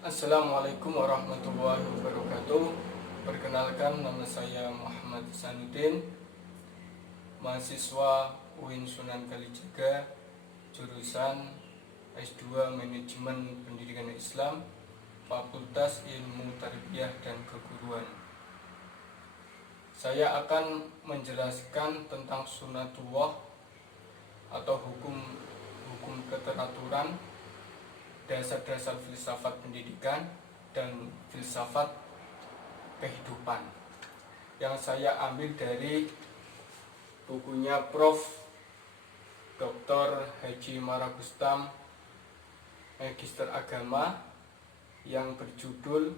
Assalamualaikum warahmatullahi wabarakatuh. Perkenalkan, nama saya Muhammad Sanuddin, mahasiswa UIN Sunan Kalijaga, jurusan S2 Manajemen Pendidikan Islam, Fakultas Ilmu Tarbiyah dan Keguruan. Saya akan menjelaskan tentang sunatullah atau hukum keteraturan, dasar-dasar filsafat pendidikan, dan filsafat kehidupan yang saya ambil dari bukunya Prof. Dr. Haji Maragustam, Magister Agama, yang berjudul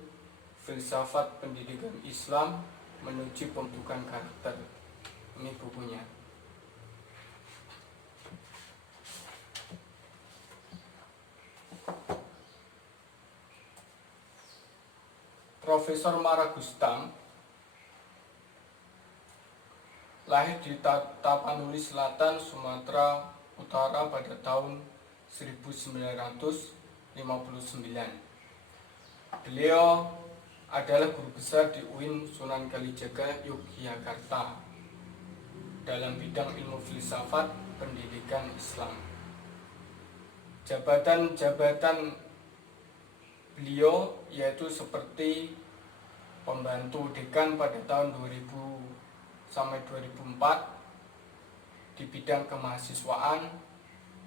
Filsafat Pendidikan Islam Menuju Pembentukan Karakter. Ini bukunya. Profesor Maragustam lahir di Tapanuli Selatan, Sumatera Utara pada tahun 1959. Beliau adalah guru besar di UIN Sunan Kalijaga, Yogyakarta, dalam bidang ilmu filsafat pendidikan Islam. Jabatan-jabatan beliau yaitu seperti pembantu dekan pada tahun 2000 sampai 2004 di bidang kemahasiswaan,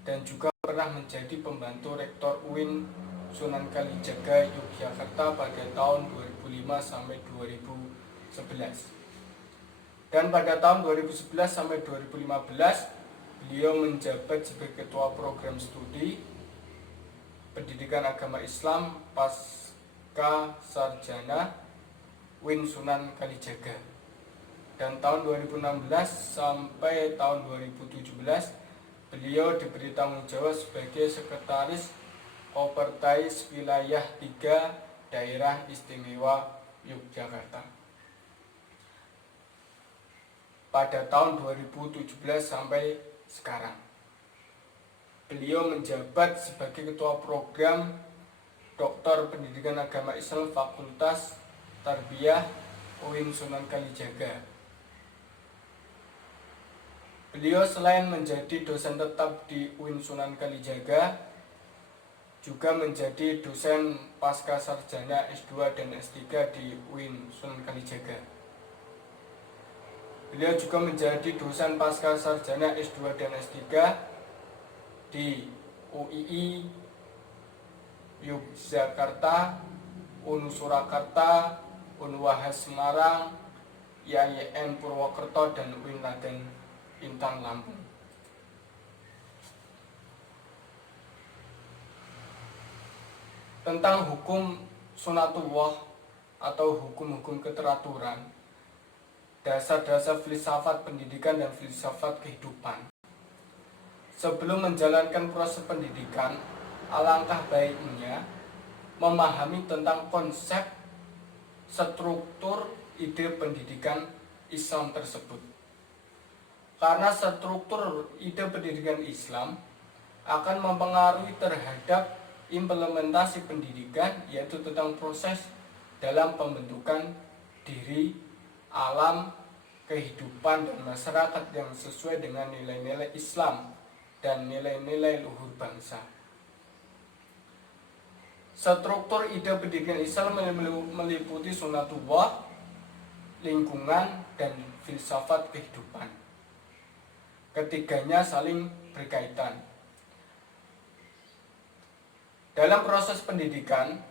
dan juga pernah menjadi pembantu rektor UIN Sunan Kalijaga Yogyakarta pada tahun 2005 sampai 2011. Dan pada tahun 2011 sampai 2015 beliau menjabat sebagai ketua program studi Pendidikan Agama Islam Pasca Sarjana UIN Sunan Kalijaga. Dan tahun 2016 sampai tahun 2017 beliau diberi tanggung jawab sebagai Sekretaris Kopertais Wilayah 3 Daerah Istimewa Yogyakarta pada tahun 2017 sampai sekarang. Beliau menjabat sebagai Ketua Program Doktor Pendidikan Agama Islam Fakultas Tarbiyah UIN Sunan Kalijaga. Beliau selain menjadi dosen tetap di UIN Sunan Kalijaga, juga menjadi dosen pasca sarjana S2 dan S3 di UIN Sunan Kalijaga. Beliau juga menjadi dosen pasca sarjana S2 dan S3 di UII Yogyakarta, UNU Surakarta, Unwahas Semarang, IAIN Purwokerto, dan UIN Raden Intan Lampung. Tentang hukum sunatullah atau hukum-hukum keteraturan, dasar-dasar filsafat pendidikan dan filsafat kehidupan. Sebelum menjalankan proses pendidikan, alangkah baiknya memahami tentang konsep, struktur, ide pendidikan Islam tersebut. Karena struktur ide pendidikan Islam akan mempengaruhi terhadap implementasi pendidikan, yaitu tentang proses dalam pembentukan diri, alam, kehidupan, dan masyarakat yang sesuai dengan nilai-nilai Islam dan nilai-nilai luhur bangsa. Struktur ide pendidikan Islam meliputi sunatullah, lingkungan, dan filsafat kehidupan. Ketiganya saling berkaitan. Dalam proses pendidikan,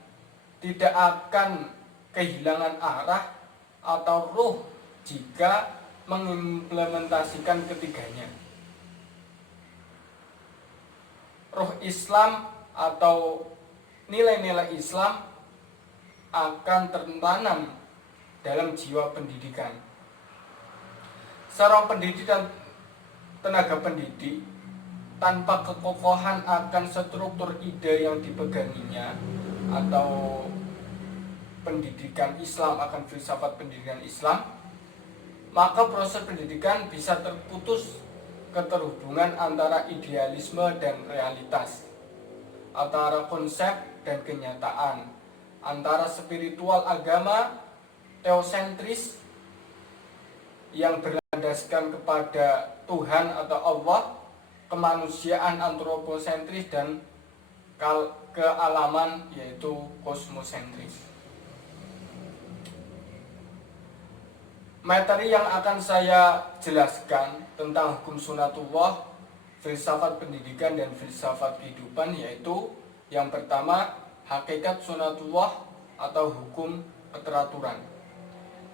tidak akan kehilangan arah atau ruh jika mengimplementasikan ketiganya. Ruh Islam atau nilai-nilai Islam akan tertanam dalam jiwa pendidikan. Seorang pendidik dan tenaga pendidik tanpa kekokohan akan struktur ide yang dipeganginya atau pendidikan Islam, akan filsafat pendidikan Islam, maka proses pendidikan bisa terputus keterhubungan antara idealisme dan realitas, antara konsep dan kenyataan, antara spiritual agama teosentris yang berlandaskan kepada Tuhan atau Allah, kemanusiaan antroposentris, dan kealaman yaitu kosmosentris. Materi yang akan saya jelaskan tentang hukum sunatullah, filsafat pendidikan dan filsafat kehidupan, yaitu yang pertama, hakikat sunatullah atau hukum keteraturan.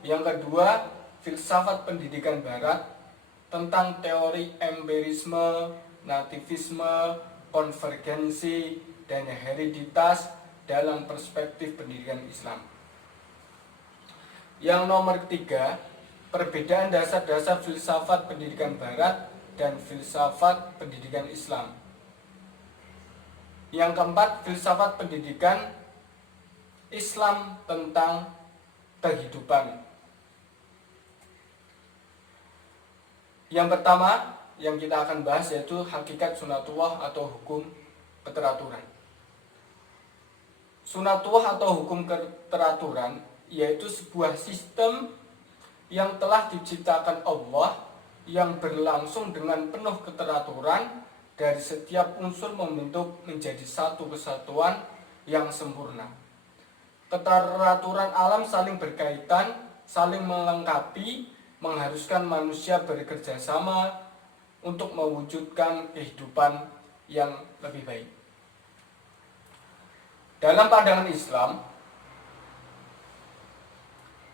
Yang kedua, filsafat pendidikan barat tentang teori empirisme, nativisme, konvergensi, dan hereditas dalam perspektif pendidikan Islam. Yang nomor ketiga, perbedaan dasar-dasar filsafat pendidikan barat dan filsafat pendidikan Islam. Yang keempat, filsafat pendidikan Islam tentang kehidupan. Yang pertama yang kita akan bahas yaitu hakikat sunatullah atau hukum keteraturan. Sunatullah atau hukum keteraturan yaitu sebuah sistem yang telah diciptakan Allah yang berlangsung dengan penuh keteraturan dari setiap unsur membentuk menjadi satu kesatuan yang sempurna. Keteraturan alam saling berkaitan, saling melengkapi, mengharuskan manusia bekerja sama untuk mewujudkan kehidupan yang lebih baik. Dalam pandangan Islam,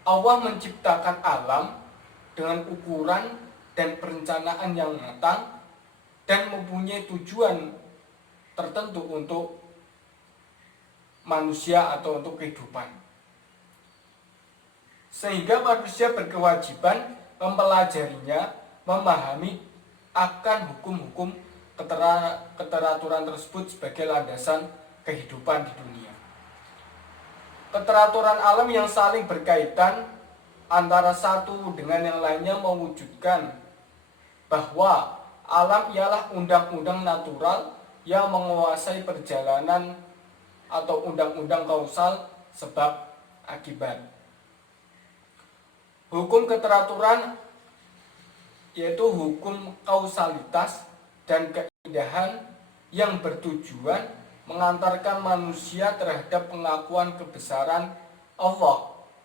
Allah menciptakan alam dengan ukuran dan perencanaan yang matang dan mempunyai tujuan tertentu untuk manusia atau untuk kehidupan. Sehingga manusia berkewajiban mempelajarinya, memahami akan hukum-hukum keteraturan tersebut sebagai landasan kehidupan di dunia. Keteraturan alam yang saling berkaitan antara satu dengan yang lainnya mewujudkan bahwa alam ialah undang-undang natural yang menguasai perjalanan atau undang-undang kausal sebab akibat. Hukum keteraturan yaitu hukum kausalitas dan keindahan yang bertujuan mengantarkan manusia terhadap pengakuan kebesaran Allah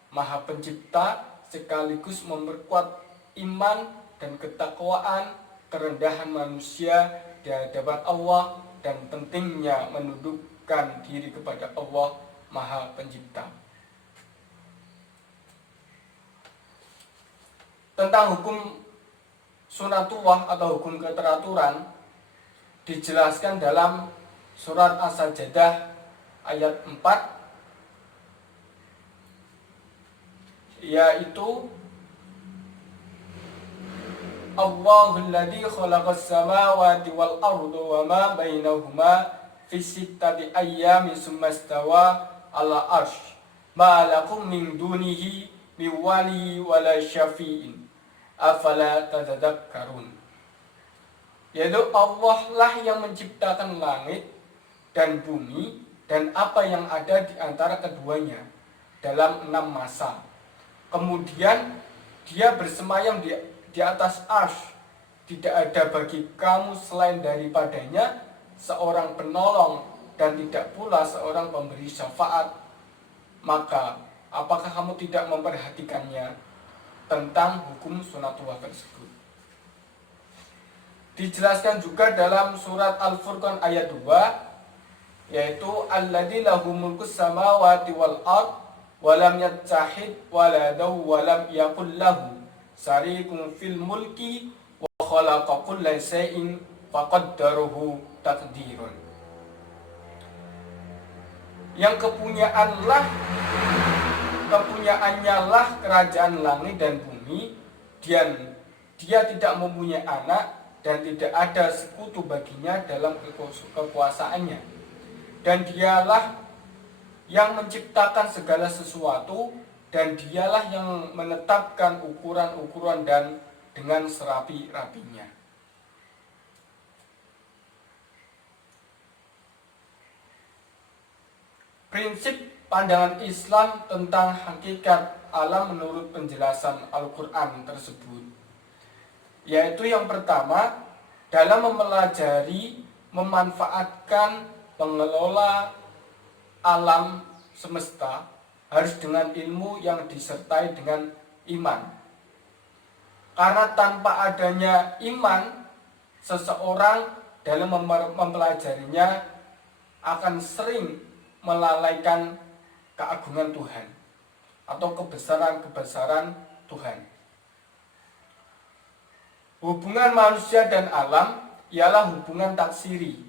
Maha Pencipta, sekaligus memperkuat iman dan ketakwaan, kerendahan manusia di hadapan Allah, dan pentingnya menundukkan diri kepada Allah Maha Pencipta. Tentang hukum sunatullah atau hukum keteraturan dijelaskan dalam surat As-Sajdah ayat 4, yaitu Allahul ladzi khalaqas samawati wal arda wa ma bainahuma fi sittati ayyamin tsumma istawa 'ala arsy ma lakum min dunihi min wali wala syafi'in afala tadzakkarun. Yaitu Allah lah yang menciptakan langit dan bumi dan apa yang ada di antara keduanya dalam 6 masa. Kemudian dia bersemayam di atas arsy. Tidak ada bagi kamu selain daripadanya seorang penolong dan tidak pula seorang pemberi syafaat. Maka apakah kamu tidak memperhatikannya tentang hukum sunatullah tersebut? Dijelaskan juga dalam surat Al-Furqan ayat 2, yaitu alladzi lahu mulkus samawati wal ard wa lam yattahid waladahu wa lam yakul lahu syarikun fil mulki wa khalaqa kulla shay'in faqaddarahu taqdiran. Yang kepunyaannya lah kerajaan langit dan bumi, dan dia tidak mempunyai anak dan tidak ada sekutu baginya dalam kekuasaannya. Dan dialah yang menciptakan segala sesuatu, dan dialah yang menetapkan ukuran-ukuran dan dengan serapi-rapinya. Prinsip pandangan Islam tentang hakikat alam menurut penjelasan Al-Quran tersebut, yaitu yang pertama, dalam mempelajari, memanfaatkan, mengelola alam semesta harus dengan ilmu yang disertai dengan iman. Karena tanpa adanya iman, seseorang dalam mempelajarinya akan sering melalaikan keagungan Tuhan atau kebesaran-kebesaran Tuhan. Hubungan manusia dan alam ialah hubungan taksiri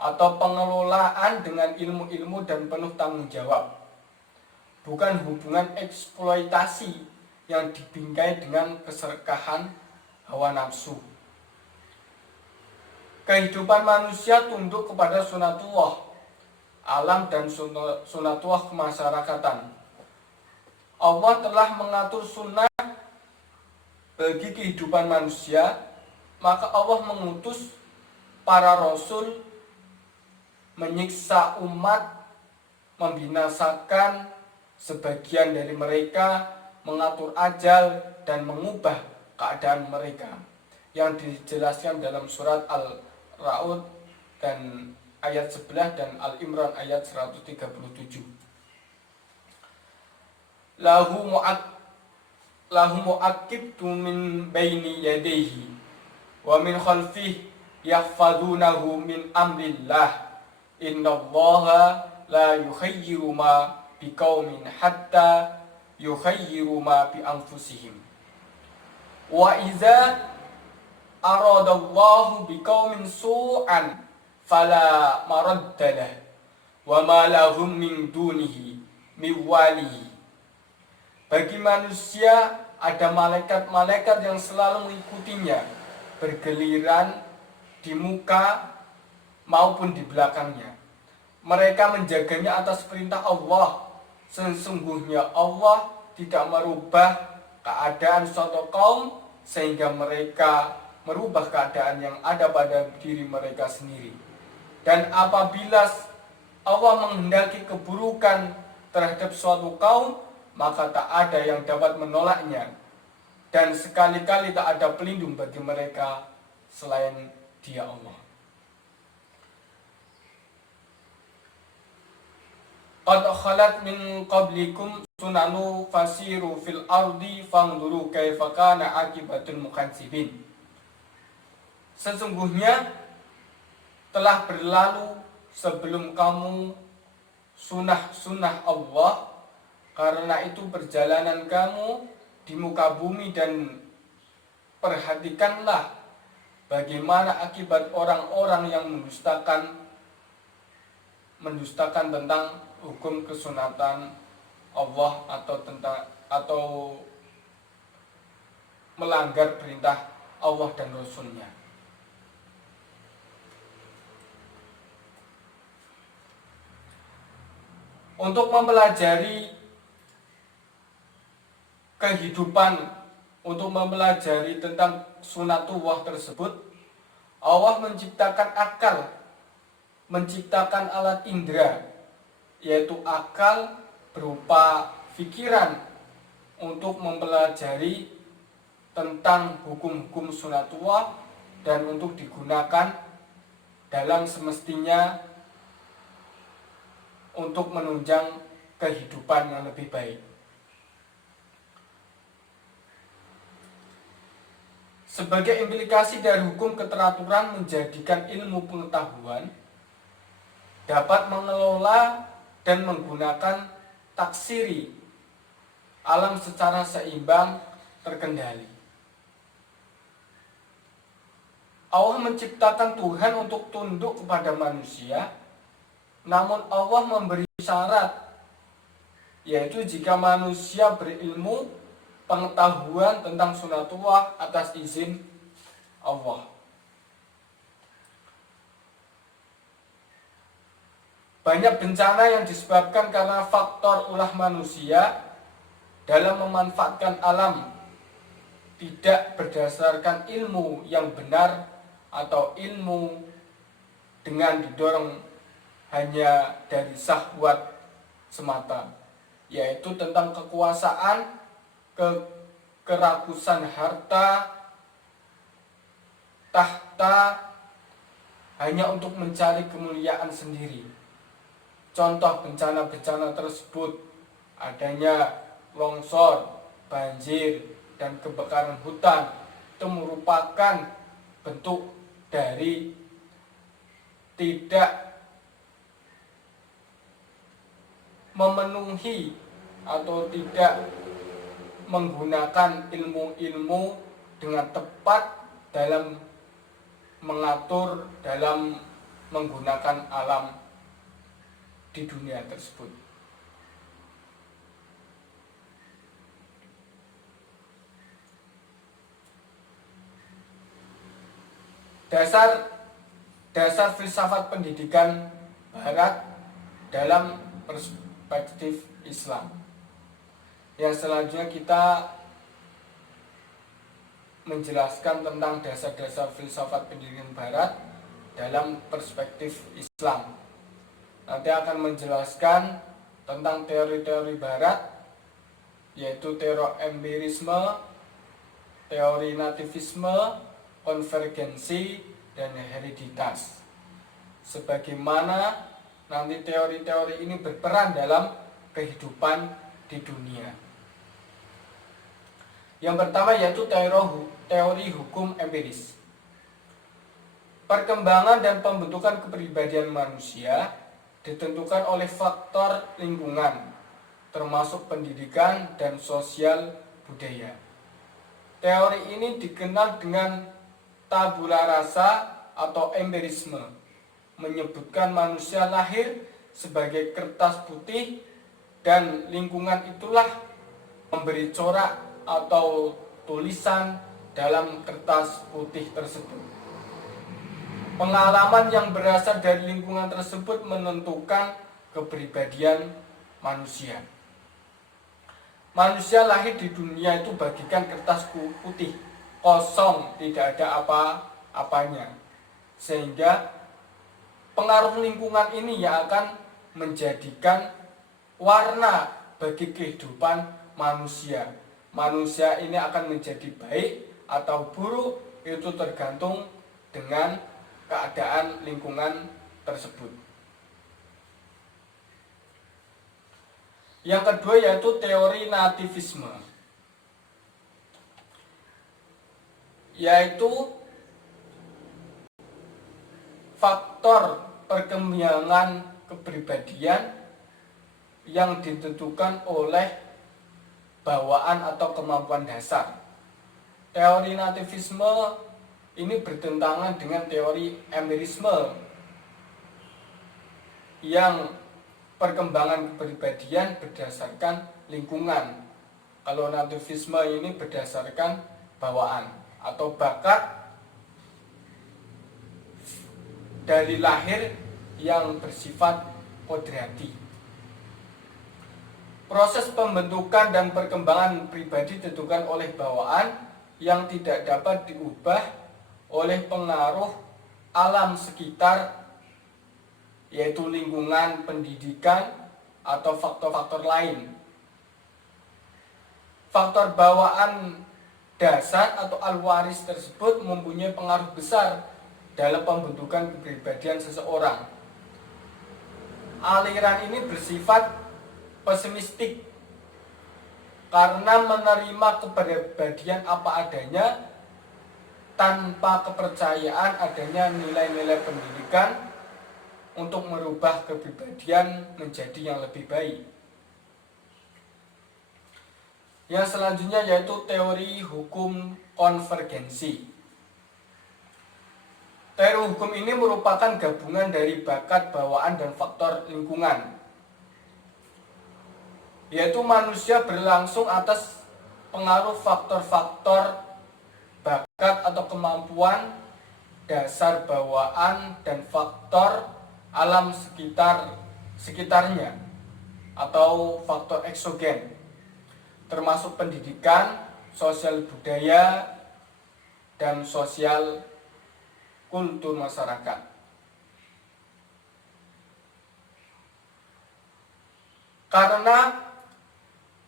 atau pengelolaan dengan ilmu-ilmu dan penuh tanggung jawab, bukan hubungan eksploitasi yang dibingkai dengan keserakahan hawa nafsu. Kehidupan manusia tunduk kepada sunatullah alam dan sunatullah kemasyarakatan. Allah telah mengatur sunnah bagi kehidupan manusia, maka Allah mengutus para rasul menyiksa umat, membinasakan sebagian dari mereka, mengatur ajal dan mengubah keadaan mereka, yang dijelaskan dalam surat Al-Ra'd dan ayat 11 dan Al-Imran ayat 137. Lahu mu'aqibtu min baini yadayhi wa min khalfihi yahfazunahu min amrillah. Innallaha la yukhayyiru ma biqaumin hatta yukhayyiru ma bi anfusihim. Wa iza aradallahu biqaumin su'an fala maraddalah wa ma lahum min dunihi miwalihi. Bagi manusia ada malaikat-malaikat yang selalu mengikutinya, bergeliran di muka maupun di belakangnya. Mereka menjaganya atas perintah Allah. Sesungguhnya Allah tidak merubah keadaan suatu kaum sehingga mereka merubah keadaan yang ada pada diri mereka sendiri. Dan apabila Allah menghendaki keburukan terhadap suatu kaum, maka tak ada yang dapat menolaknya, dan sekali-kali tak ada pelindung bagi mereka selain Dia Allah. Qad khalat min qablikum sunanu fasiru fil ardi fanzuru kaifa kana akibatul mukazzibin. Sesungguhnya telah berlalu sebelum kamu sunnah-sunnah Allah, karena itu perjalanan kamu di muka bumi dan perhatikanlah bagaimana akibat orang-orang yang mendustakan tentang hukum kesunatan Allah atau melanggar perintah Allah dan Rasul-Nya. Untuk mempelajari kehidupan, untuk mempelajari tentang sunatullah tersebut, Allah menciptakan akal, menciptakan alat indera, yaitu akal berupa pikiran untuk mempelajari tentang hukum-hukum sunatullah dan untuk digunakan dalam semestinya untuk menunjang kehidupan yang lebih baik. Sebagai implikasi dari hukum keteraturan menjadikan ilmu pengetahuan dapat mengelola dan menggunakan taksiri alam secara seimbang terkendali. Allah menciptakan Tuhan untuk tunduk kepada manusia, namun Allah memberi syarat, yaitu jika manusia berilmu pengetahuan tentang sunatullah atas izin Allah. Banyak bencana yang disebabkan karena faktor ulah manusia dalam memanfaatkan alam, tidak berdasarkan ilmu yang benar atau ilmu dengan didorong hanya dari syahwat semata, yaitu tentang kekuasaan, kerakusan harta, tahta, hanya untuk mencari kemuliaan sendiri. Contoh bencana-bencana tersebut adanya longsor, banjir, dan kebakaran hutan itu merupakan bentuk dari tidak memenuhi atau tidak menggunakan ilmu-ilmu dengan tepat dalam mengatur, dalam menggunakan alam di dunia tersebut. Dasar filsafat pendidikan Barat dalam perspektif Islam. Yang selanjutnya kita menjelaskan tentang dasar-dasar filsafat pendidikan Barat dalam perspektif Islam. Nanti akan menjelaskan tentang teori-teori Barat, yaitu teori empirisme, teori nativisme, konvergensi, dan hereditas. Sebagaimana nanti teori-teori ini berperan dalam kehidupan di dunia. Yang pertama yaitu teori hukum empiris. Perkembangan dan pembentukan kepribadian manusia ditentukan oleh faktor lingkungan, termasuk pendidikan dan sosial budaya. Teori ini dikenal dengan tabula rasa atau empirisme, menyebutkan manusia lahir sebagai kertas putih dan lingkungan itulah memberi corak atau tulisan dalam kertas putih tersebut. Pengalaman yang berasal dari lingkungan tersebut menentukan kepribadian manusia. Manusia lahir di dunia itu bagikan kertas putih, kosong, tidak ada apa-apanya. Sehingga pengaruh lingkungan ini yang akan menjadikan warna bagi kehidupan manusia. Manusia ini akan menjadi baik atau buruk, itu tergantung dengan keadaan lingkungan tersebut. Yang kedua yaitu teori nativisme, yaitu faktor perkembangan kepribadian yang ditentukan oleh bawaan atau kemampuan dasar. Teori nativisme ini bertentangan dengan teori empirisme yang perkembangan kepribadian berdasarkan lingkungan. Kalau nativisme ini berdasarkan bawaan atau bakat dari lahir yang bersifat kodrati. Proses pembentukan dan perkembangan pribadi ditentukan oleh bawaan yang tidak dapat diubah oleh pengaruh alam sekitar, yaitu lingkungan, pendidikan, atau faktor-faktor lain. Faktor bawaan dasar atau al-waris tersebut mempunyai pengaruh besar dalam pembentukan kepribadian seseorang. Aliran ini bersifat pesimistik karena menerima kepribadian apa adanya tanpa kepercayaan adanya nilai-nilai pendidikan untuk merubah kepribadian menjadi yang lebih baik. Yang selanjutnya yaitu teori hukum konvergensi. Teori hukum ini merupakan gabungan dari bakat, bawaan, dan faktor lingkungan, yaitu manusia berlangsung atas pengaruh faktor-faktor bakat atau kemampuan dasar, bawaan, dan faktor alam sekitarnya atau faktor eksogen, termasuk pendidikan, sosial budaya, dan sosial kultur masyarakat. Karena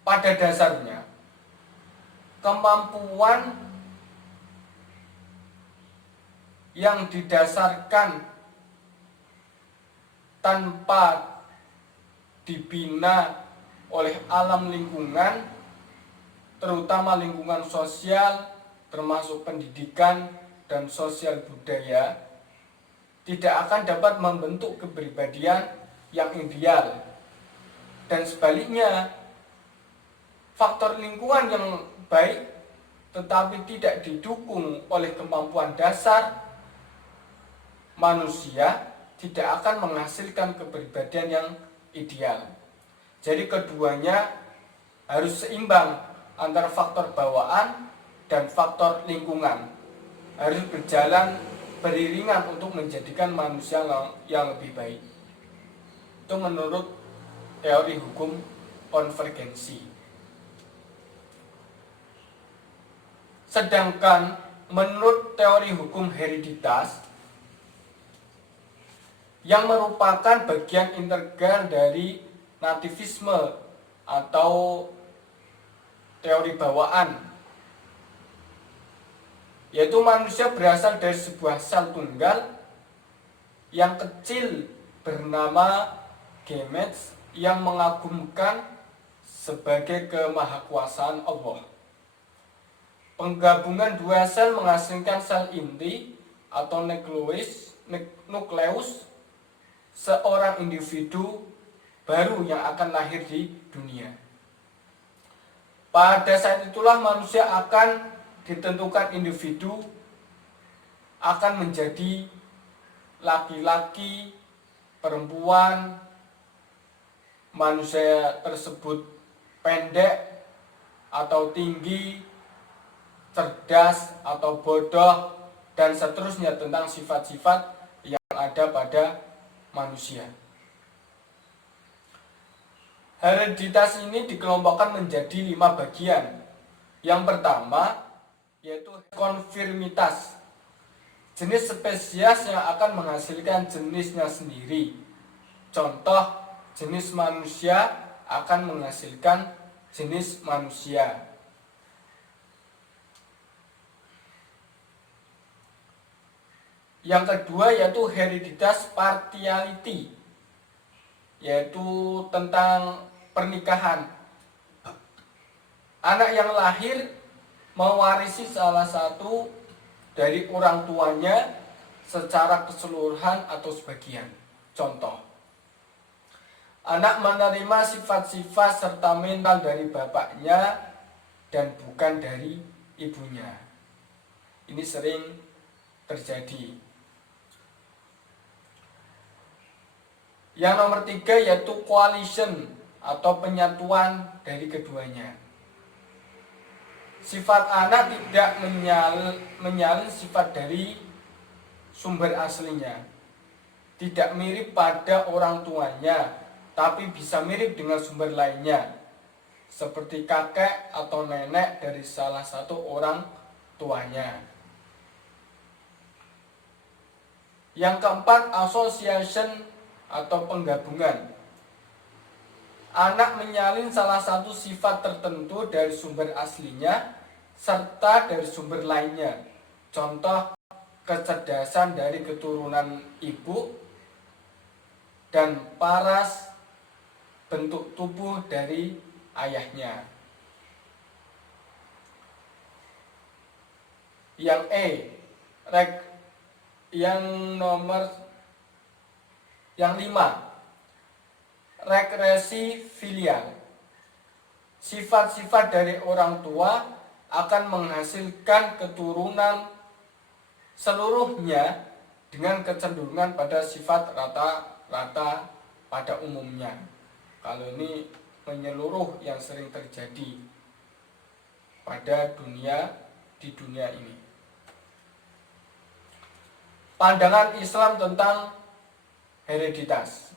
pada dasarnya kemampuan yang didasarkan tanpa dibina oleh alam lingkungan, terutama lingkungan sosial, termasuk pendidikan dan sosial budaya, tidak akan dapat membentuk kepribadian yang ideal. Dan sebaliknya, faktor lingkungan yang baik tetapi tidak didukung oleh kemampuan dasar manusia tidak akan menghasilkan kepribadian yang ideal. Jadi keduanya harus seimbang antara faktor bawaan dan faktor lingkungan. Harus berjalan beriringan untuk menjadikan manusia yang lebih baik. Itu menurut teori hukum konvergensi. Sedangkan menurut teori hukum hereditas, yang merupakan bagian integral dari nativisme atau teori bawaan, yaitu manusia berasal dari sebuah sel tunggal yang kecil bernama gametes yang mengagumkan sebagai kemahakuasaan Allah. Penggabungan dua sel menghasilkan sel inti atau nukleus seorang individu baru yang akan lahir di dunia. Pada saat itulah manusia akan ditentukan individu akan menjadi laki-laki, perempuan, manusia tersebut pendek atau tinggi, cerdas atau bodoh, dan seterusnya tentang sifat-sifat yang ada pada manusia. Hereditas ini dikelompokkan menjadi 5 bagian. Yang pertama yaitu konfirmitas, jenis spesies yang akan menghasilkan jenisnya sendiri. Contoh, jenis manusia akan menghasilkan jenis manusia. Yang kedua yaitu hereditas partiality, yaitu tentang pernikahan. Anak yang lahir mewarisi salah satu dari orang tuanya secara keseluruhan atau sebagian. Contoh, anak menerima sifat-sifat serta mental dari bapaknya dan bukan dari ibunya. Ini sering terjadi. Yang nomor 3 yaitu coalition atau penyatuan dari keduanya. Sifat anak tidak menyalin sifat dari sumber aslinya. Tidak mirip pada orang tuanya, tapi bisa mirip dengan sumber lainnya, seperti kakek atau nenek dari salah satu orang tuanya. Yang keempat, association atau penggabungan. Anak menyalin salah satu sifat tertentu dari sumber aslinya serta dari sumber lainnya. Contoh, kecerdasan dari keturunan ibu dan paras bentuk tubuh dari ayahnya. Yang yang 5, regresi filial. Sifat-sifat dari orang tua akan menghasilkan keturunan seluruhnya dengan kecenderungan pada sifat rata-rata pada umumnya. Kalau ini menyeluruh yang sering terjadi pada di dunia ini. Pandangan Islam tentang hereditas.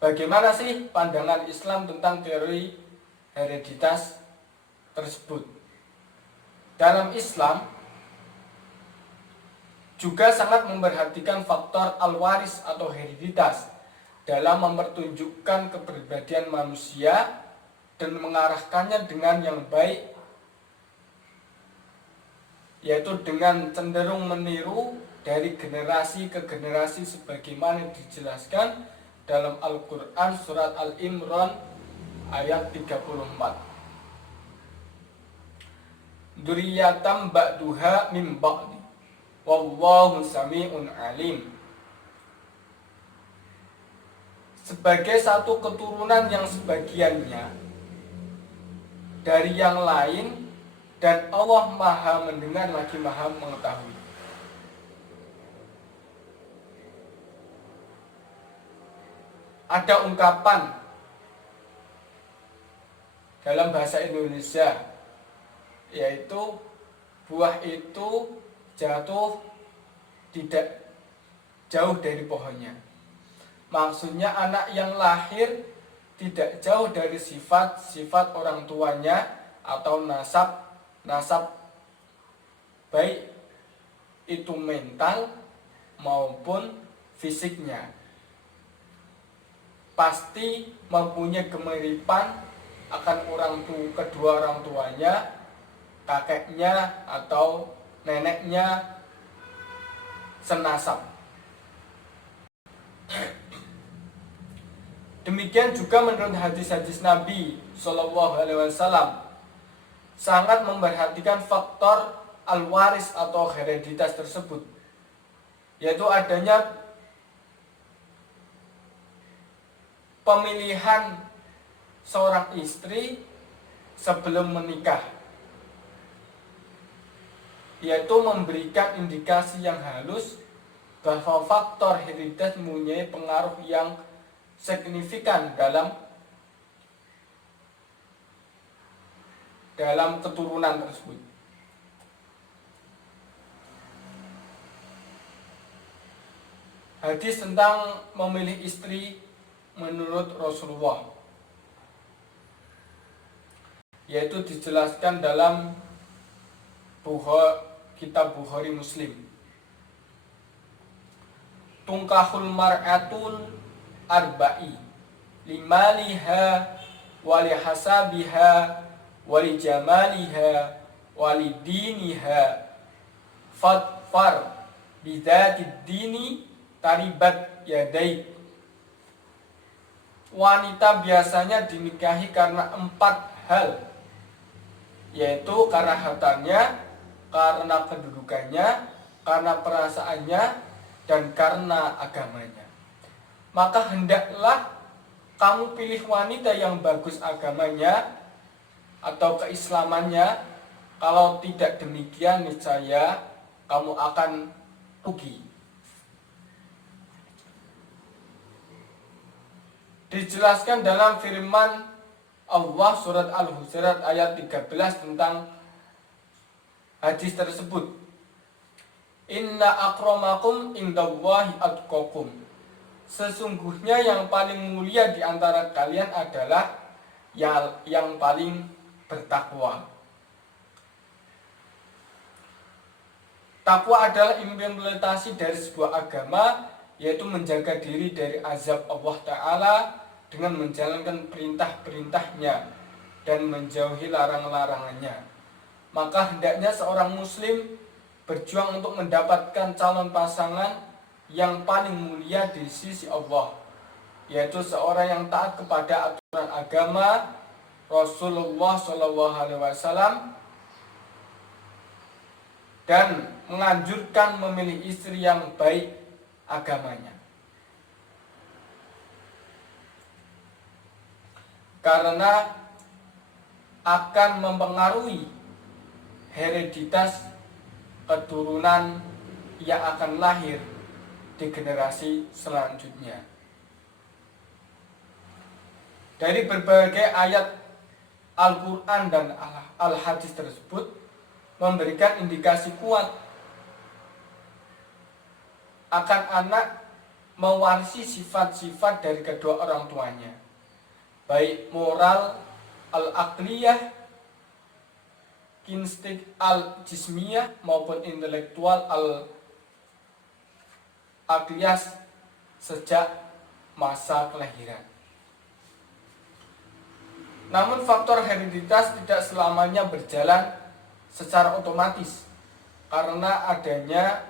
Bagaimana sih pandangan Islam tentang teori hereditas tersebut? Dalam Islam juga sangat memperhatikan faktor al-waris atau hereditas dalam mempertunjukkan kepribadian manusia dan mengarahkannya dengan yang baik, yaitu dengan cenderung meniru dari generasi ke generasi sebagaimana dijelaskan dalam Al-Quran surat Al-Imran ayat 34. Dzurriyyatan ba'duha min ba'di wallahu sami'un alim. Sebagai satu keturunan yang sebagiannya dari yang lain, dan Allah maha mendengar lagi maha mengetahui. Ada ungkapan dalam bahasa Indonesia, yaitu buah itu jatuh tidak jauh dari pohonnya. Maksudnya anak yang lahir tidak jauh dari sifat-sifat orang tuanya atau nasab baik itu mental maupun fisiknya. Pasti mempunyai kemiripan akan kedua orang tuanya, kakeknya atau neneknya senasab. Demikian juga menurut hadis-hadis Nabi Shallallahu Alaihi Wasallam sangat memperhatikan faktor al-waris atau hereditas tersebut, yaitu adanya pemilihan seorang istri sebelum menikah, yaitu memberikan indikasi yang halus bahwa faktor hereditas mempunyai pengaruh yang signifikan dalam keturunan tersebut. Hadis tentang memilih istri menurut Rasulullah, yaitu dijelaskan dalam kitab Bukhari Muslim. Tungkahul mar'atul arba'i limaliha wali hasabiha wali jamaliha wali diniha fadfar bidzatid dini taribat yadaik. Wanita biasanya dinikahi karena 4 hal, yaitu karena hartanya, karena kedudukannya, karena perasaannya, dan karena agamanya. Maka hendaklah kamu pilih wanita yang bagus agamanya atau keislamannya. Kalau tidak demikian, niscaya kamu akan rugi. Dijelaskan dalam firman Allah surat Al-Hujurat ayat 13 tentang hadis tersebut. Inna akramakum indallahi atqakum. Sesungguhnya yang paling mulia di antara kalian adalah yang paling bertakwa. Takwa adalah implementasi dari sebuah agama, yaitu menjaga diri dari azab Allah Ta'ala dengan menjalankan perintah-perintahnya dan menjauhi larang-larangannya. Maka hendaknya seorang muslim berjuang untuk mendapatkan calon pasangan yang paling mulia di sisi Allah, yaitu seorang yang taat kepada aturan agama Rasulullah SAW dan menganjurkan memilih istri yang baik agamanya. Karena akan mempengaruhi hereditas keturunan yang akan lahir di generasi selanjutnya. Dari berbagai ayat Al-Quran dan Al-Hadis tersebut memberikan indikasi kuat akan anak mewarisi sifat-sifat dari kedua orang tuanya, baik moral al-aqliyah, insting al-jismiyah maupun intelektual al-aqliyah sejak masa kelahiran. Namun faktor hereditas tidak selamanya berjalan secara otomatis karena adanya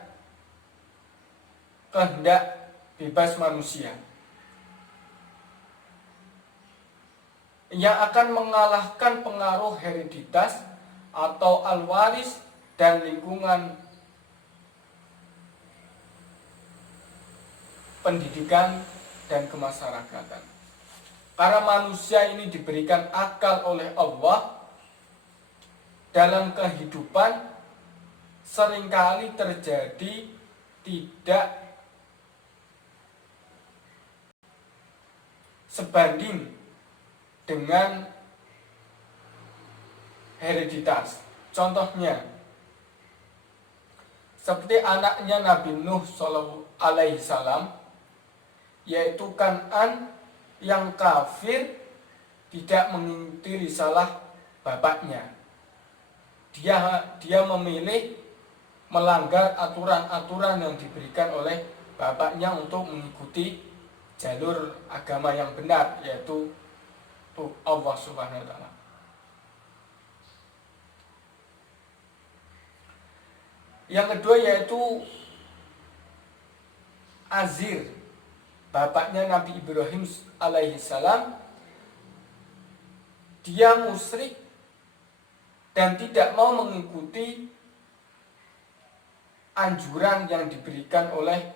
kehendak bebas manusia yang akan mengalahkan pengaruh hereditas atau alwaris dan lingkungan pendidikan dan kemasyarakatan. Karena manusia ini diberikan akal oleh Allah, dalam kehidupan seringkali terjadi tidak sebanding dengan hereditas. Contohnya, seperti anaknya Nabi Nuh alaihi salam, yaitu Kan'an yang kafir, tidak mengikuti risalah bapaknya. Dia memilih melanggar aturan-aturan yang diberikan oleh bapaknya untuk mengikuti jalur agama yang benar, yaitu Allah Subhanahu wa Ta'ala. Yang kedua yaitu Azir, bapaknya Nabi Ibrahim alaihi salam. Dia musyrik dan tidak mau mengikuti anjuran yang diberikan oleh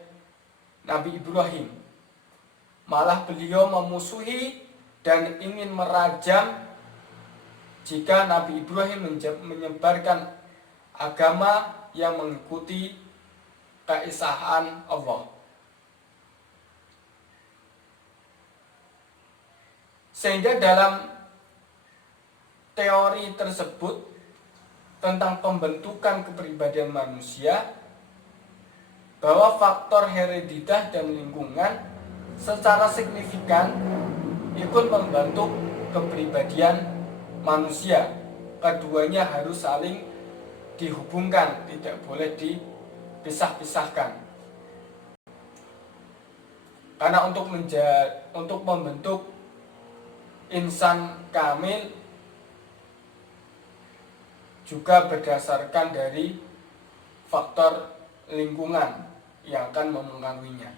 Nabi Ibrahim. Malah beliau memusuhi dan ingin merajam jika Nabi Ibrahim menyebarkan agama yang mengikuti keesahan Allah. Sehingga dalam teori tersebut tentang pembentukan kepribadian manusia, bahwa faktor hereditas dan lingkungan secara signifikan ikut membentuk kepribadian manusia. Keduanya harus saling dihubungkan, tidak boleh dipisah-pisahkan. Karena untuk membentuk insan kamil juga berdasarkan dari faktor lingkungan yang akan memengaruhinya.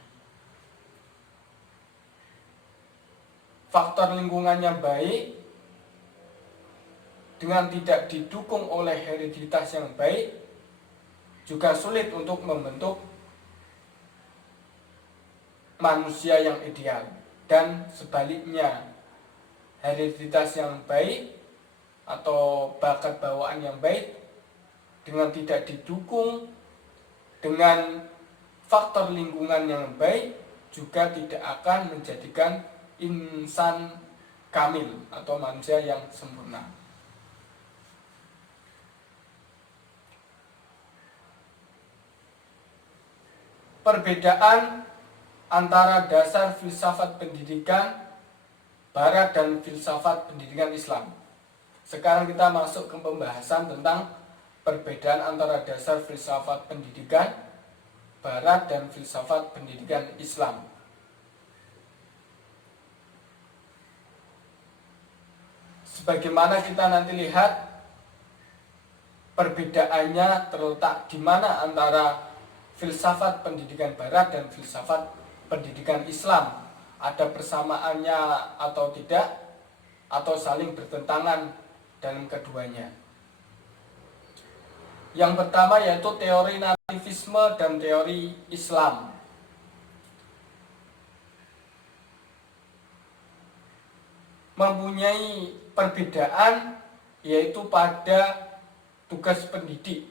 Faktor lingkungannya baik dengan tidak didukung oleh hereditas yang baik juga sulit untuk membentuk manusia yang ideal. Dan sebaliknya, hereditas yang baik atau bakat bawaan yang baik dengan tidak didukung dengan faktor lingkungan yang baik juga tidak akan menjadikan insan kamil atau manusia yang sempurna. Perbedaan antara dasar filsafat pendidikan Barat dan filsafat pendidikan Islam. Sekarang kita masuk ke pembahasan tentang perbedaan antara dasar filsafat pendidikan Barat dan filsafat pendidikan Islam. Sebagaimana kita nanti lihat, perbedaannya terletak di mana antara filsafat pendidikan Barat dan filsafat pendidikan Islam. Ada persamaannya atau tidak, atau saling bertentangan dalam keduanya. Yang pertama yaitu teori nativisme dan teori Islam. Mempunyai perbedaan yaitu pada tugas pendidik.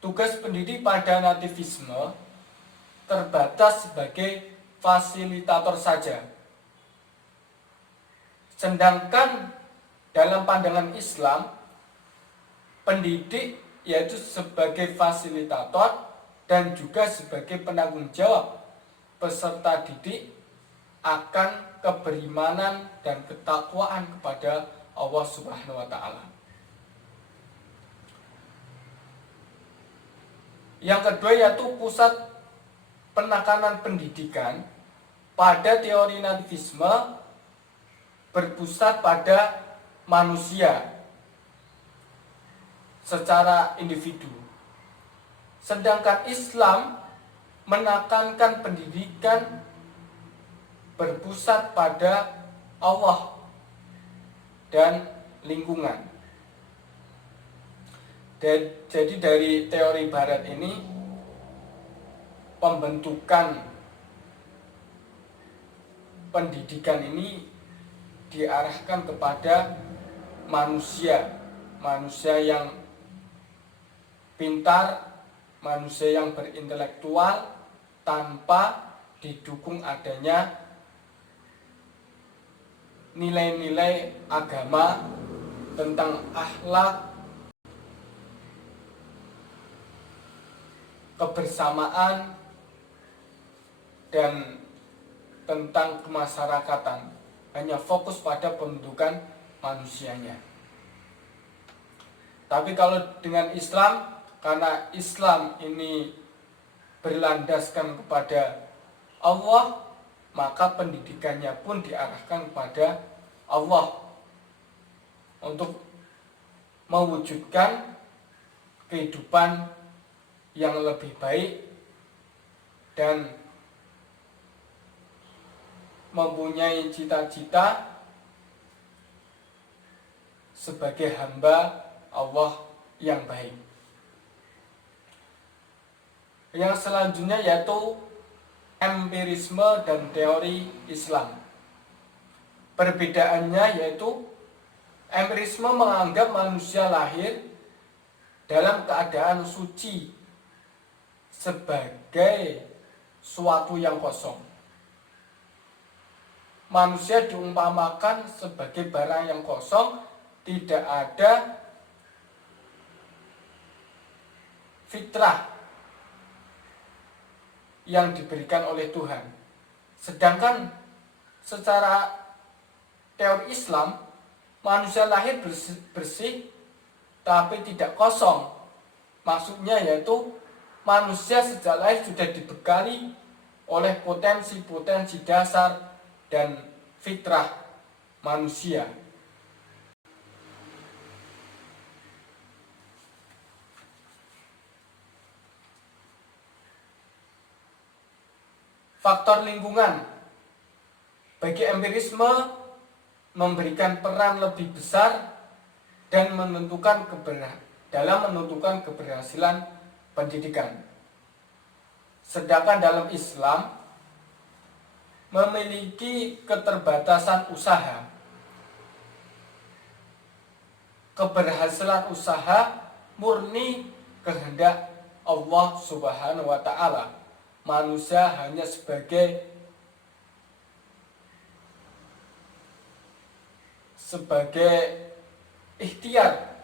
Tugas pendidik pada nativisme terbatas sebagai fasilitator saja. Sedangkan dalam pandangan Islam, pendidik yaitu sebagai fasilitator dan juga sebagai penanggung jawab peserta didik akan keberimanan dan ketakwaan kepada Allah Subhanahu wa Ta'ala. Yang kedua yaitu pusat penekanan pendidikan pada teori nativisme berpusat pada manusia secara individu. Sedangkan Islam menekankan pendidikan berpusat pada Allah dan lingkungan. Jadi dari teori barat ini, pembentukan pendidikan ini diarahkan kepada manusia yang pintar, manusia yang berintelektual, tanpa didukung adanya nilai-nilai agama tentang akhlak, kebersamaan, dan tentang kemasyarakatan. Hanya fokus pada pembentukan manusianya. Tapi kalau dengan Islam, karena Islam ini berlandaskan kepada Allah, maka pendidikannya pun diarahkan kepada Allah untuk mewujudkan kehidupan yang lebih baik dan mempunyai cita-cita sebagai hamba Allah yang baik. Yang selanjutnya yaitu empirisme dan teori Islam. Perbedaannya yaitu empirisme menganggap manusia lahir dalam keadaan suci sebagai suatu yang kosong. Manusia diumpamakan sebagai barang yang kosong, tidak ada fitrah yang diberikan oleh Tuhan. Sedangkan secara teori Islam, manusia lahir bersih tapi tidak kosong. Maksudnya yaitu manusia sejak lahir sudah dibekali oleh potensi-potensi dasar dan fitrah manusia. Faktor lingkungan bagi empirisme memberikan peran lebih besar dan dalam menentukan keberhasilan pendidikan. Sedangkan dalam Islam memiliki keterbatasan usaha. Keberhasilan usaha murni kehendak Allah Subhanahu wa Ta'ala. Manusia hanya sebagai ikhtiar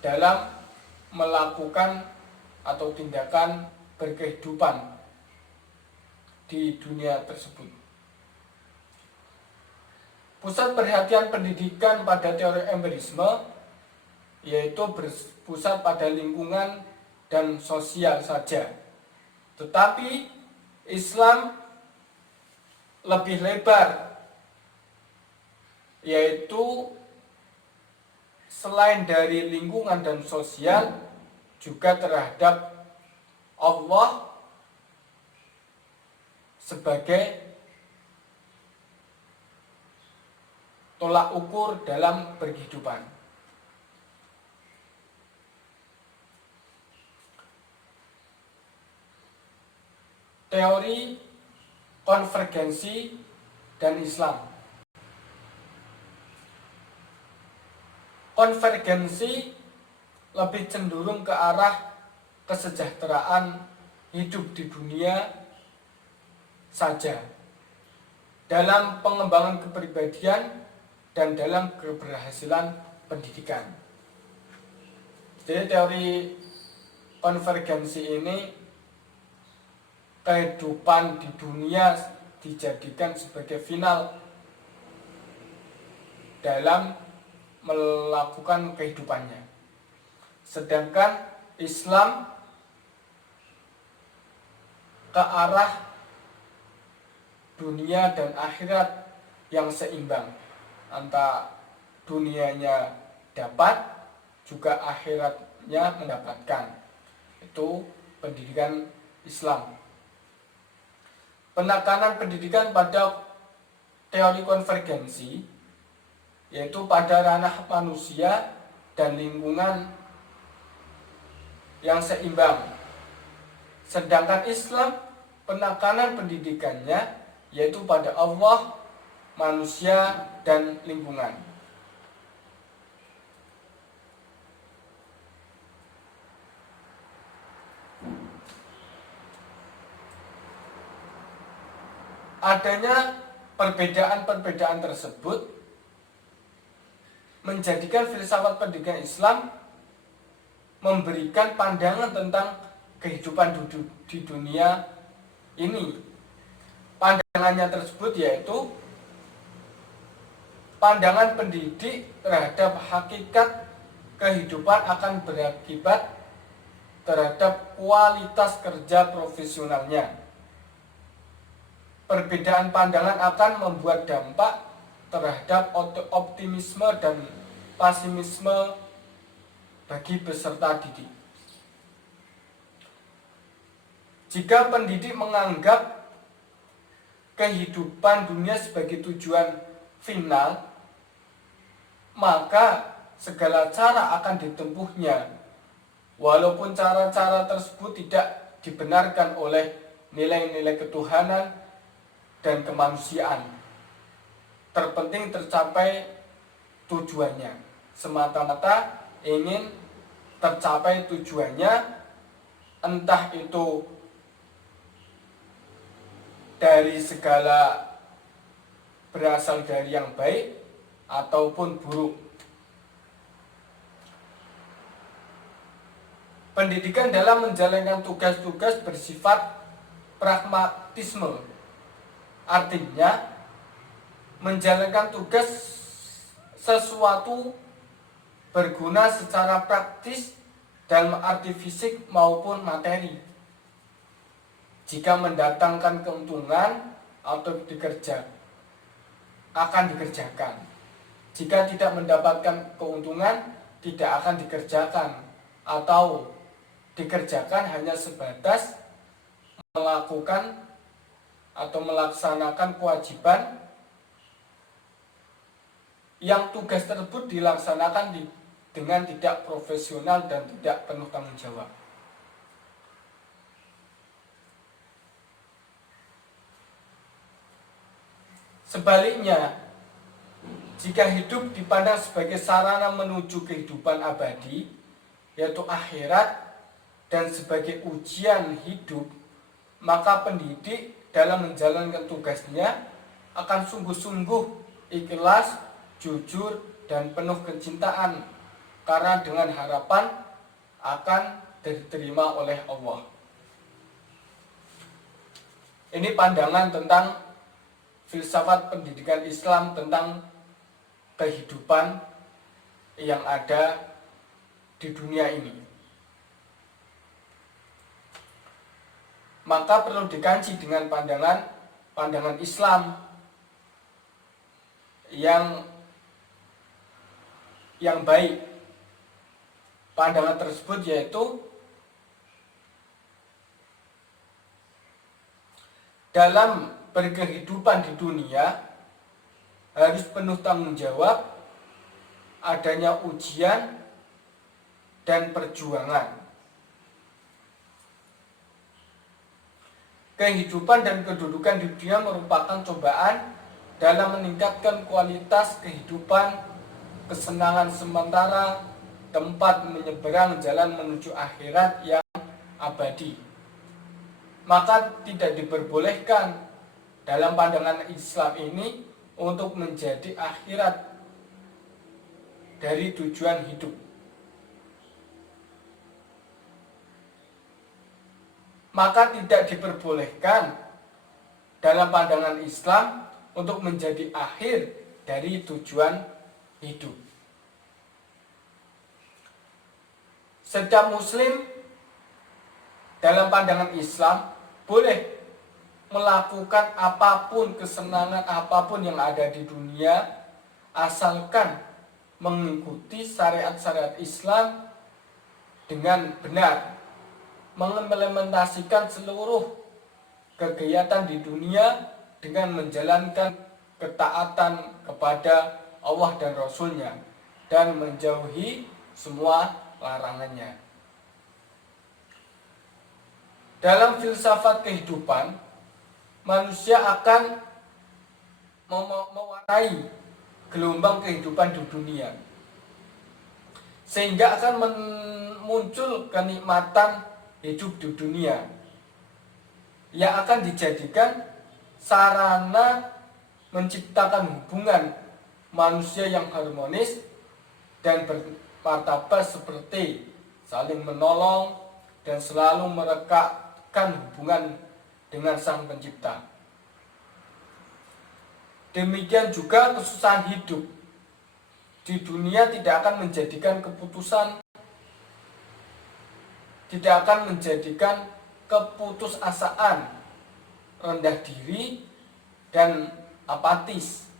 dalam melakukan atau tindakan berkehidupan di dunia tersebut. Pusat perhatian pendidikan pada teori empirisme yaitu berpusat pada lingkungan dan sosial saja. Tetapi Islam lebih lebar, yaitu selain dari lingkungan dan sosial juga terhadap Allah sebagai tolak ukur dalam berkehidupan. Teori konvergensi dan Islam. Konvergensi lebih cenderung ke arah kesejahteraan hidup di dunia saja, dalam pengembangan kepribadian dan dalam keberhasilan pendidikan. Jadi teori konvergensi ini, kehidupan di dunia dijadikan sebagai final dalam melakukan kehidupannya. Sedangkan Islam ke arah dunia dan akhirat yang seimbang. Antara dunianya dapat, juga akhiratnya mendapatkan. Itu pendidikan Islam. Penekanan pendidikan pada teori konvergensi, yaitu pada ranah manusia dan lingkungan yang seimbang. Sedangkan Islam, penekanan pendidikannya yaitu pada Allah, manusia, dan lingkungan. Adanya perbedaan-perbedaan tersebut menjadikan filsafat pendidikan Islam memberikan pandangan tentang kehidupan di dunia ini. Pandangannya tersebut yaitu pandangan pendidik terhadap hakikat kehidupan akan berakibat terhadap kualitas kerja profesionalnya. Perbedaan pandangan akan membuat dampak terhadap optimisme dan pesimisme bagi peserta didik. Jika pendidik menganggap kehidupan dunia sebagai tujuan final, maka segala cara akan ditempuhnya, walaupun cara-cara tersebut tidak dibenarkan oleh nilai-nilai ketuhanan dan kemanusiaan. Terpenting tercapai tujuannya, semata-mata ingin tercapai tujuannya, entah itu dari segala berasal dari yang baik ataupun buruk. Pendidikan dalam menjalankan tugas-tugas bersifat pragmatisme, artinya menjalankan tugas sesuatu berguna secara praktis dalam arti fisik maupun materi. Jika mendatangkan keuntungan atau akan dikerjakan. Jika tidak mendapatkan keuntungan, tidak akan dikerjakan, atau dikerjakan hanya sebatas melakukan atau melaksanakan kewajiban yang tugas tersebut dilaksanakan dengan tidak profesional dan tidak penuh tanggung jawab. Sebaliknya, jika hidup dipandang sebagai sarana menuju kehidupan abadi, yaitu akhirat, dan sebagai ujian hidup, maka pendidik dalam menjalankan tugasnya akan sungguh-sungguh ikhlas, jujur, dan penuh kecintaan, karena dengan harapan akan diterima oleh Allah. Ini pandangan tentang filsafat pendidikan Islam tentang kehidupan yang ada di dunia ini. Maka perlu dikaji dengan pandangan Islam yang baik. Pandangan tersebut yaitu dalam berkehidupan di dunia harus penuh tanggung jawab, adanya ujian dan perjuangan. Kehidupan dan kedudukan di dunia merupakan cobaan dalam meningkatkan kualitas kehidupan, kesenangan sementara, tempat menyeberang jalan menuju akhirat yang abadi. Maka tidak diperbolehkan dalam pandangan Islam ini untuk menjadi akhirat dari tujuan hidup. Maka tidak diperbolehkan dalam pandangan Islam untuk menjadi akhir dari tujuan hidup. Setiap muslim dalam pandangan Islam boleh melakukan apapun, kesenangan apapun yang ada di dunia, asalkan mengikuti syariat-syariat Islam dengan benar, mengimplementasikan seluruh kegiatan di dunia dengan menjalankan ketaatan kepada Allah dan Rasul-Nya dan menjauhi semua larangannya. Dalam filsafat kehidupan, manusia akan mewarnai gelombang kehidupan di dunia, sehingga akan muncul kenikmatan hidup di dunia yang akan dijadikan sarana menciptakan hubungan manusia yang harmonis dan bermartabat, seperti saling menolong dan selalu merekatkan hubungan dengan Sang Pencipta. Demikian juga kesusahan hidup di dunia tidak akan menjadikan keputusasaan, rendah diri, dan apatis,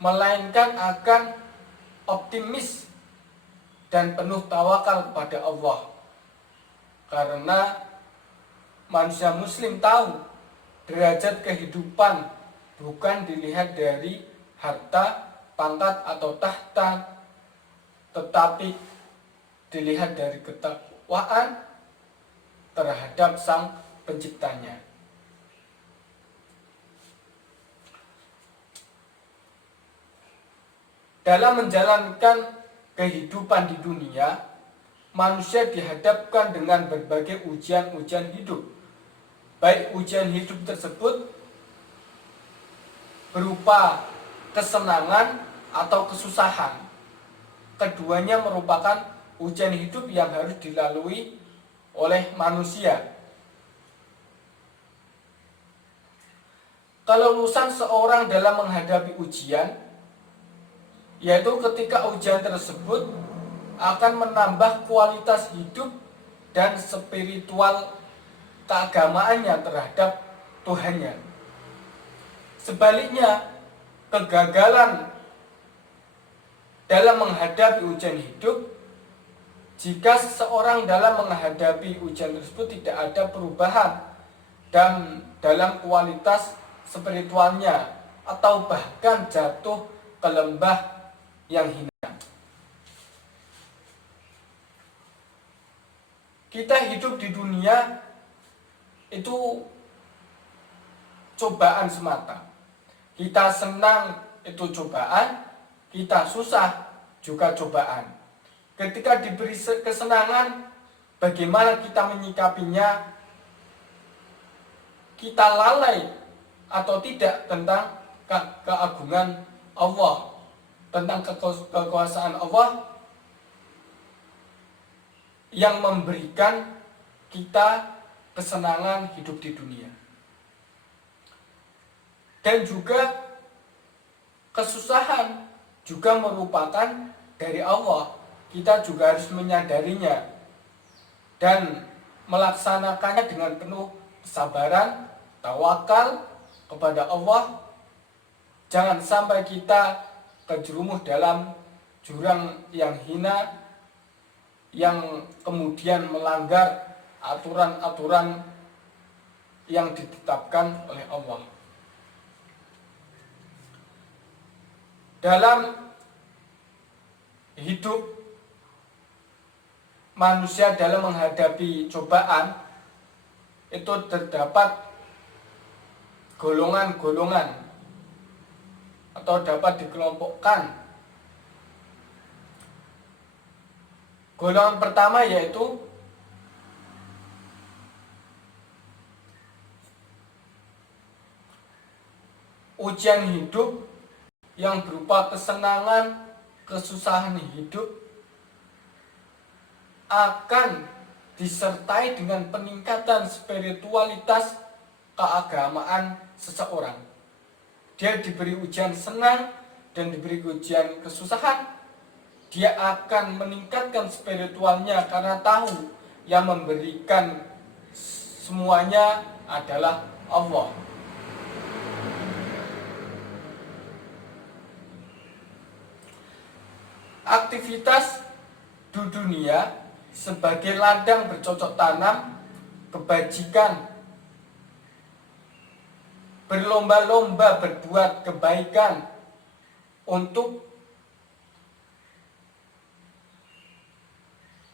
melainkan akan optimis dan penuh tawakal kepada Allah. Karena manusia muslim tahu derajat kehidupan bukan dilihat dari harta, pangkat, atau tahta, tetapi dilihat dari ketakwaan terhadap Sang Penciptanya. Dalam menjalankan kehidupan di dunia, manusia dihadapkan dengan berbagai ujian-ujian hidup. Baik ujian hidup tersebut berupa kesenangan atau kesusahan. Keduanya merupakan ujian hidup yang harus dilalui oleh manusia. Kelulusan seorang dalam menghadapi ujian, yaitu ketika ujian tersebut akan menambah kualitas hidup dan spiritual keagamaannya terhadap Tuhannya. Sebaliknya, kegagalan dalam menghadapi ujian hidup, jika seseorang dalam menghadapi ujian tersebut tidak ada perubahan dan dalam kualitas spiritualnya, atau bahkan jatuh ke lembah yang hina. Kita hidup di dunia itu cobaan semata. Kita senang itu cobaan, kita susah juga cobaan. Ketika diberi kesenangan, bagaimana kita menyikapinya? Kita lalai atau tidak tentang keagungan Allah, tentang kekuasaan Allah yang memberikan kita kesenangan hidup di dunia. Dan juga kesusahan juga merupakan dari Allah. Kita juga harus menyadarinya dan melaksanakannya dengan penuh kesabaran, tawakal kepada Allah. Jangan sampai kita terjerumus dalam jurang yang hina, yang kemudian melanggar aturan-aturan yang ditetapkan oleh Allah. Dalam hidup manusia dalam menghadapi cobaan itu terdapat golongan-golongan atau dapat dikelompokkan. Golongan pertama yaitu ujian hidup yang berupa kesenangan, kesusahan hidup akan disertai dengan peningkatan spiritualitas keagamaan seseorang. Dia diberi ujian senang dan diberi ujian kesusahan, dia akan meningkatkan spiritualnya karena tahu yang memberikan semuanya adalah Allah. Aktivitas di dunia sebagai ladang bercocok tanam kebajikan, berlomba-lomba berbuat kebaikan untuk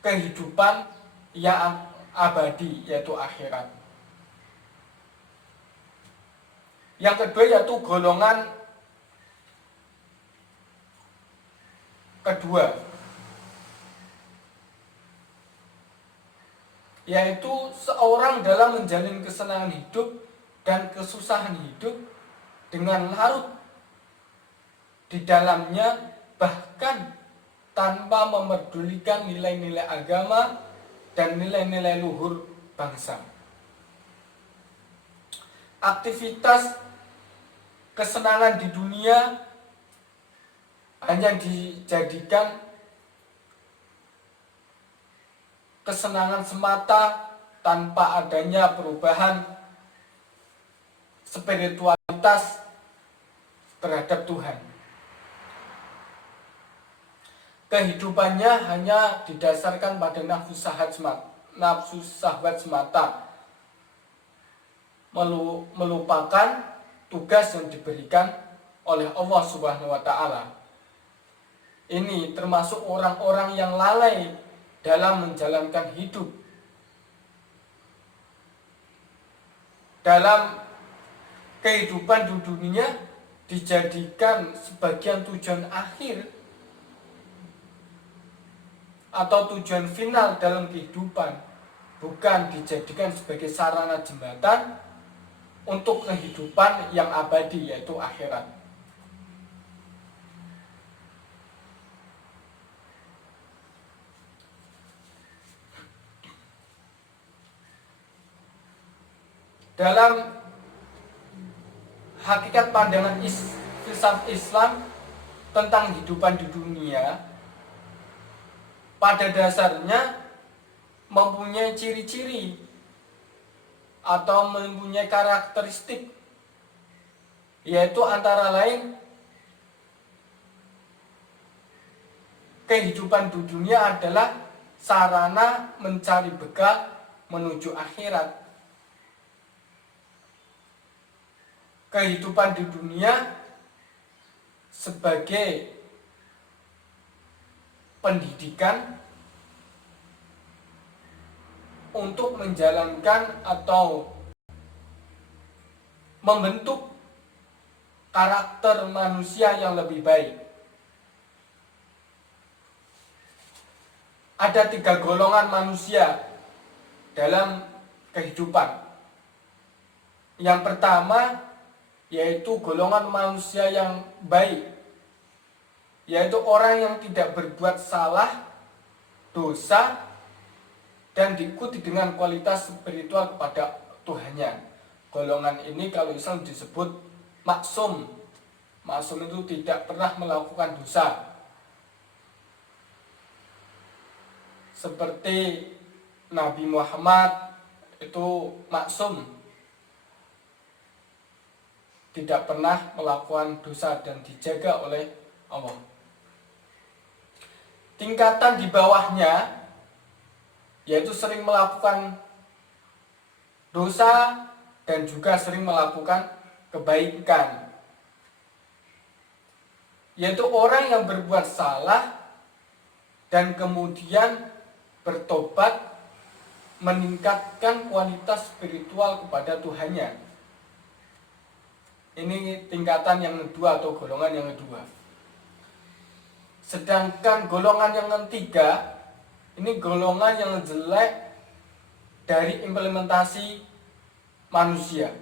kehidupan yang abadi, yaitu akhirat. Yang kedua yaitu golongan kedua, yaitu seorang dalam menjalin kesenangan hidup dan kesusahan hidup dengan larut di dalamnya, bahkan tanpa memerdulikan nilai-nilai agama dan nilai-nilai luhur bangsa. Aktivitas kesenangan di dunia hanya dijadikan kesenangan semata tanpa adanya perubahan spiritualitas terhadap Tuhan. Kehidupannya hanya didasarkan pada nafsu syahwat semata, melupakan tugas yang diberikan oleh Allah Subhanahu wa Ta'ala. Ini termasuk orang-orang yang lalai dalam menjalankan hidup, dalam kehidupan di dunia dijadikan sebagian tujuan akhir atau tujuan final dalam kehidupan, bukan dijadikan sebagai sarana jembatan untuk kehidupan yang abadi, yaitu akhirat. Dalam hakikat pandangan filsafat Islam tentang kehidupan di dunia, pada dasarnya mempunyai ciri-ciri atau mempunyai karakteristik, yaitu antara lain kehidupan di dunia adalah sarana mencari bekal menuju akhirat. Kehidupan di dunia sebagai pendidikan untuk menjalankan atau membentuk karakter manusia yang lebih baik. Ada 3 golongan manusia dalam kehidupan. Yang pertama yaitu golongan manusia yang baik, yaitu orang yang tidak berbuat salah, dosa, dan diikuti dengan kualitas spiritual kepada Tuhannya. Golongan ini kalau Islam disebut maksum. Maksum itu tidak pernah melakukan dosa. Seperti Nabi Muhammad itu maksum, tidak pernah melakukan dosa dan dijaga oleh Allah. Tingkatan di bawahnya yaitu sering melakukan dosa dan juga sering melakukan kebaikan, yaitu orang yang berbuat salah dan kemudian bertobat, meningkatkan kualitas spiritual kepada Tuhannya. Ini tingkatan yang kedua atau golongan yang kedua. Sedangkan golongan yang ketiga, ini golongan yang jelek dari implementasi manusia,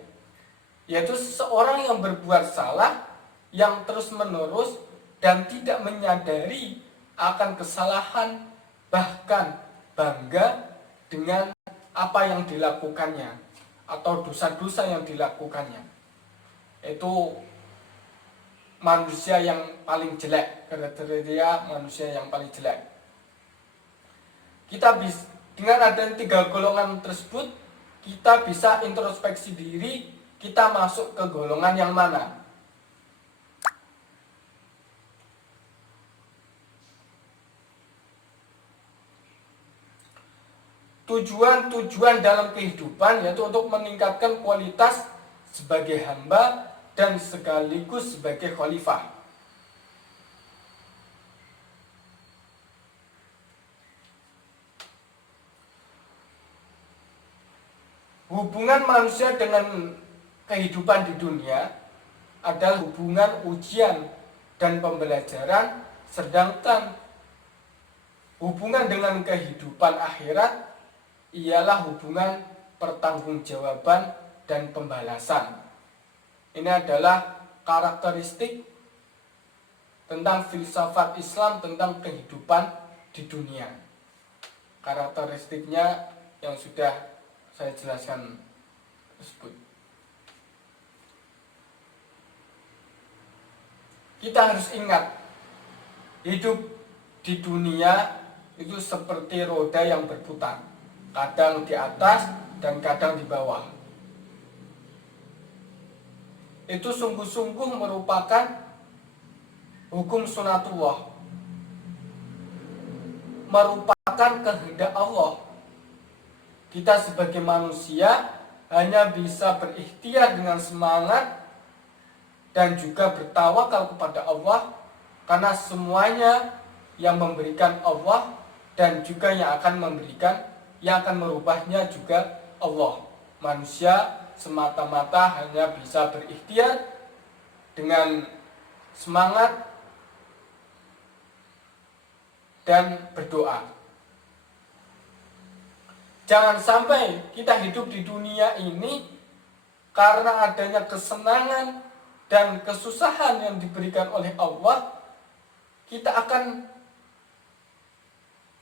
yaitu seseorang yang berbuat salah, yang terus-menerus dan tidak menyadari akan kesalahan, bahkan bangga dengan apa yang dilakukannya atau dosa-dosa yang dilakukannya. Itu manusia yang paling jelek, kriteria manusia yang paling jelek. Dengan adanya 3 golongan tersebut, kita bisa introspeksi diri, kita masuk ke golongan yang mana. tujuan-tujuan dalam kehidupan, yaitu untuk meningkatkan kualitas sebagai hamba dan sekaligus sebagai khalifah. Hubungan manusia dengan kehidupan di dunia adalah hubungan ujian dan pembelajaran, sedangkan hubungan dengan kehidupan akhirat ialah hubungan pertanggungjawaban dan pembalasan. Ini adalah karakteristik tentang filsafat Islam tentang kehidupan di dunia. Karakteristiknya yang sudah saya jelaskan tersebut. Kita harus ingat, hidup di dunia itu seperti roda yang berputar, kadang di atas dan kadang di bawah. Itu sungguh-sungguh merupakan hukum sunatullah, merupakan kehendak Allah. Kita sebagai manusia hanya bisa berikhtiar dengan semangat dan juga bertawakal kepada Allah, karena semuanya yang memberikan Allah dan juga yang akan merubahnya juga Allah. Manusia semata-mata hanya bisa berikhtiar dengan semangat dan berdoa. Jangan sampai kita hidup di dunia ini karena adanya kesenangan dan kesusahan yang diberikan oleh Allah, kita akan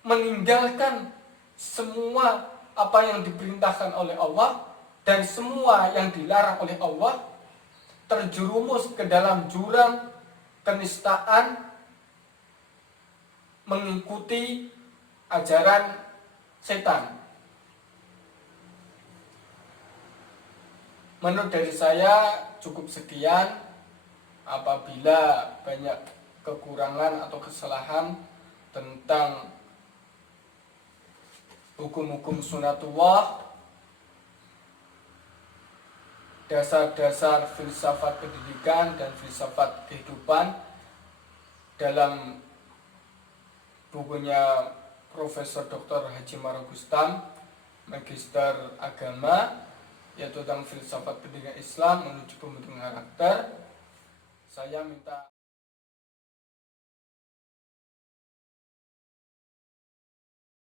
meninggalkan semua apa yang diperintahkan oleh Allah dan semua yang dilarang oleh Allah, terjerumus ke dalam jurang kenistaan, mengikuti ajaran setan. Menurut dari saya cukup sekian. Apabila banyak kekurangan atau kesalahan tentang hukum-hukum sunatullah, dasar-dasar filsafat pendidikan dan filsafat kehidupan dalam bukunya Profesor Dr. Haji Maragustam, Magister Agama, yaitu tentang filsafat pendidikan Islam menuju pembentukan karakter. Saya minta